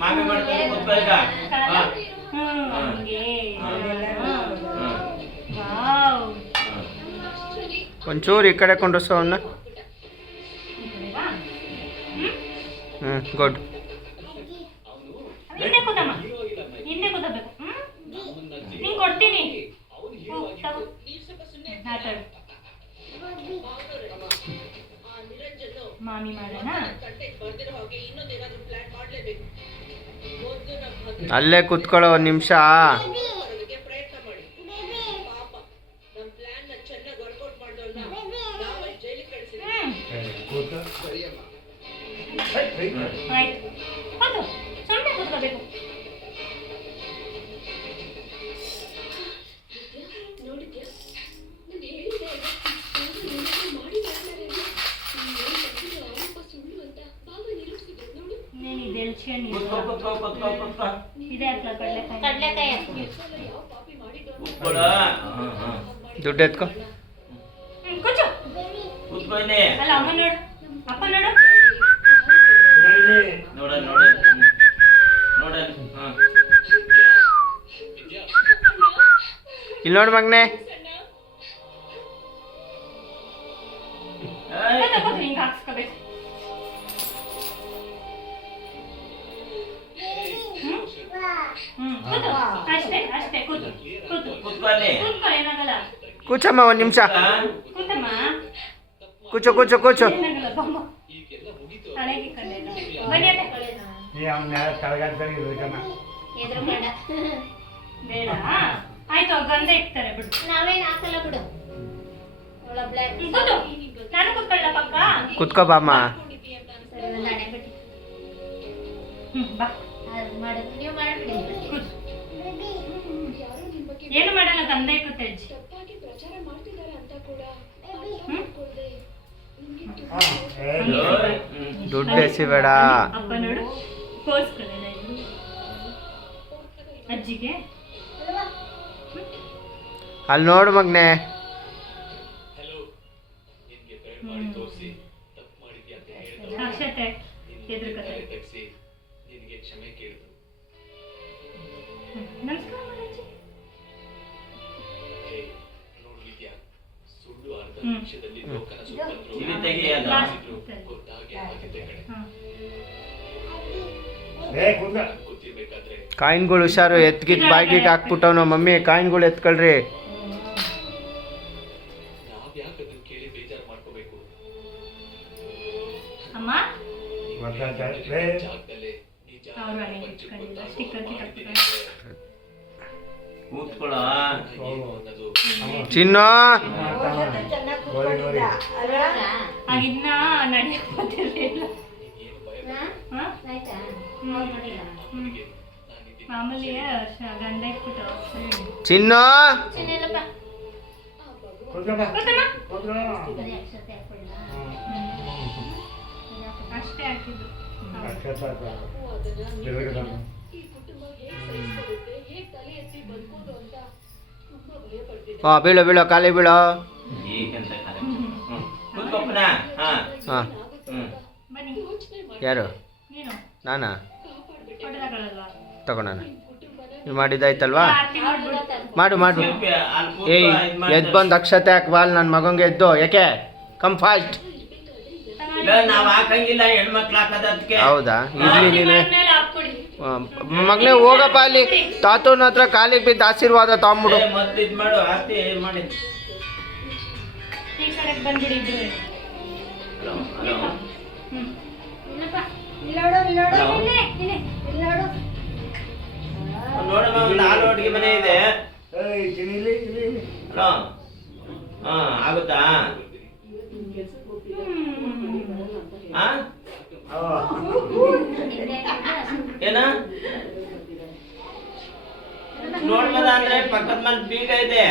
ಮಾಮಿ ಮಾಡ್ತಾರೆ ಕೂತ್ಕೋ ಈಗ. ಒಂಚೂರು ಈ ಕಡೆ ಕೊಂಡ್ರಸು ಅವನ್ನ. ಗುಡ್. ಹಿಂದೆ ಕೂತಮ್ಮ, ಹಿಂದೆ ಕೂತಬೇಕು. ನಿಂಗೆ ಕೊಡ್ತೀನಿ. ಮಾಮಿ ಮಾಡೋಣ. ಅಲ್ಲೇ ಕೂತ್ಕೊಳ್ಳೋ ಒಂದು ನಿಮಿಷ. ಆಯ್ತು, ಕೂತು ಸುಮ್ಮನೆ ಕೂತ್ಕೋಬೇಕು. ದುಡ್ಡು ಎತ್ಕೊ. ಅಲ್ಲ ಅಮ್ಮ ನೋಡು, ಅಪ್ಪ ನೋಡು. ಇಲ್ಲಿ ನೋಡು ಮಗನೆ. ಹಿಂಗೆ ಹಾಕ್ಸ್ಕೋಬೇಕು. ಅಷ್ಟೇ ಅಷ್ಟೇ, ಕೂತು ಕೂತು ಕೂತ್ಕೋ, ಏನಾಗಲ್ಲ. ಕೂಚಮ್ಮ ಒಂದು ನಿಮಿಷ. ಕೂತಮ್ಮ, ಕೂಚು ಕೂಚು ಕೂಚು. ಏನಾಗಲ್ಲ, ಬಮ್ಮ. ತಲೆಗೆ ಕಳ್ಳೆಲ್ಲ. ಬನ್ನಿ ಅತ್ತೆ. ಬೇಡ, ಆಯ್ತು, ಗಂಧ ಇಡ್ತಾರೆ ಬಿಡು. ನಾವೇನು ಹಾಕಲ್ಲ ಬಿಡು. ಕೂತು, ನಾನು ಕೂತ್ಕೊಳ್ಳ ಪಕ್ಕ. ಕೂತ್ಕೋ ಬಾಮ್ಮ. ಬಾ. ನೀವು ಮಾಡ್ಬಿಡಿ. ಏನು ಮಾಡಲ್ಲ, ಗಂಧ ಇಕ್ಕುತ್ತೆ ಅಜ್ಜಿ. ದುಡ್ಡು ಎಸಿಬೇಡ. ಅಪ್ಪ ನೋಡು, ಕೋಸ್ಕೊಳ್ಳಲ್ಲ ಇದು ಅಜ್ಜಿಗೆ. ಅಲ್ಲಿ ನೋಡು ಮಗನೆ. ಅಕ್ಷತೆ ಎದುರುಕತೆ. ನಮಸ್ಕಾರ ಅಜ್ಜಿ. ಕಾಯಿನ್ಗಳು ಹುಷಾರು, ಎತ್ಗಿತ್ ಬಾಯ್ಗಿಗೆ ಹಾಕ್ಬಿಟ್ಟವ್ ನಮ್ಮ ಮಮ್ಮಿ. ಕಾಯಿನ್ಗಳು ಎತ್ಕೊಳ್ರಿ. ಅಮ್ಮ ಕೂತ್ಕೊಳ್ಳ. ಚಿನ್ನು ಇನ್ನ ನಡೆಯಲ್ಲ. ಮಾಮೂಲಿ ಗಂಧ ಇಟ್ಬಿಟ್ಟು. ಚಿನ್ನು ಅಷ್ಟೇ ಹಾಕಿದ್ದು. ಬೀಳೋ ಬೀಳೋ, ಖಾಲಿ ಬೀಳೋ. ಹಾಂ, ಯಾರು? ನಾನಾ? ತಗೊಳ್ಳೋಣ. ನೀವು ಮಾಡಿದ್ದಾಯ್ತಲ್ವಾ? ಮಾಡು ಮಾಡು. ಏಯ್, ಎದ್ದು ಬಂದು ಅಕ್ಷತೆ ಹಾಕ್ಬಾಲ್ ನನ್ನ ಮಗಂಗೆ. ಎದ್ದು, ಯಾಕೆ? Come fast. ಹೌದಾ? ಇರ್ಲಿ ನೀನು ಮಗನೇ, ಹೋಗಪ್ಪ ಅಲ್ಲಿ ತಾತನ ಹತ್ರ ಕಾಲಿಗೆ ಬಿದ್ದು ಆಶೀರ್ವಾದ ತಗೊಂಬಿಡು. ಅಡುಗೆ ಮನೆ ಇದೆ. ಆಗುತ್ತಾ? ಏನ ನೋಡ್ಬೋದ ಅಂದ್ರೆ ಪಕ್ಕದ ಮನೆ ಬೀಗ ಇದೆ,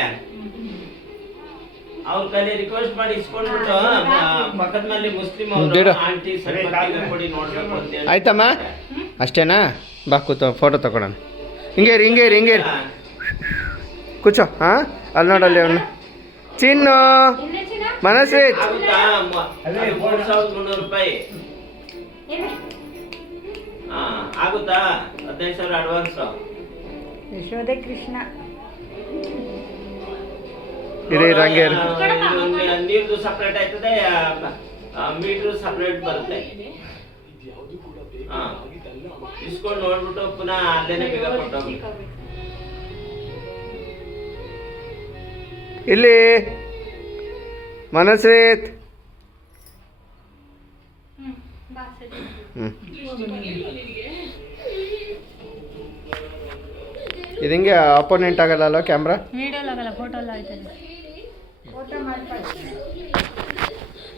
ಅವ್ರ ಕೈಲಿ ರಿಕ್ವೆಸ್ಟ್ ಮಾಡಿ ಇಸ್ಕೊಂಡ್ಬಿಟ್ಟು ಪಕ್ಕದ ಮನೆ ಮುಸ್ಲಿಂ ಆಂಟಿ ಕೊಡಿ ನೋಡ್ಬೇಕು ಅಂತ. ಆಯ್ತಮ್ಮ, ಅಷ್ಟೇನಾ? ಬಾ ಕೂತು ಫೋಟೋ ತಗೊಳ್ಳೋಣ. ಹಿಂಗೆ ಹಿಂಗೆ ಹಿಂಗೆ ಕೂಚೋ. ಹಾಂ, ಅಲ್ಲಿ ನೋಡಲ್ಲಿ ಅವನು. ಚಿನ್ನು ಮನಸ್ವಿತ್. ರೂಪಾಯಿ ಆಗುತ್ತಾ 15,000 ಅಡ್ವಾನ್ಸ್. ಯಶೋದೆ ಕೃಷ್ಣ. ಇರಿ ರಂಗೆ ನೀರ್ದು ಸಪ್ರೇಟ್ ಆಯ್ತದೆ, ಮೀಟರ್ ಸಪ್ರೇಟ್ ಬರುತ್ತೆ. ಇಸ್ಕೊಂಡು ನೋಡ್ಬಿಟ್ಟು ಪುನಃ ಅಲ್ಲೇನೆ ಬೇಗ ಕೊಟ್ಟೋಗಿ. ಇಲ್ಲಿ ಮನಸ್ವಿತ್. ಇದು ಹಿಂಗೆ ಅಪೋನೆಂಟ್ ಆಗಲ್ಲ ಕ್ಯಾಮ್ರಾ? ವಿಡಿಯೋ ಆಗಲ್ಲ, ಫೋಟೋ ಎಲ್ಲ ಆಯ್ತದೆ. ಫೋಟೋ ಮಾಡ್ಕೊಳ್ಳಿ.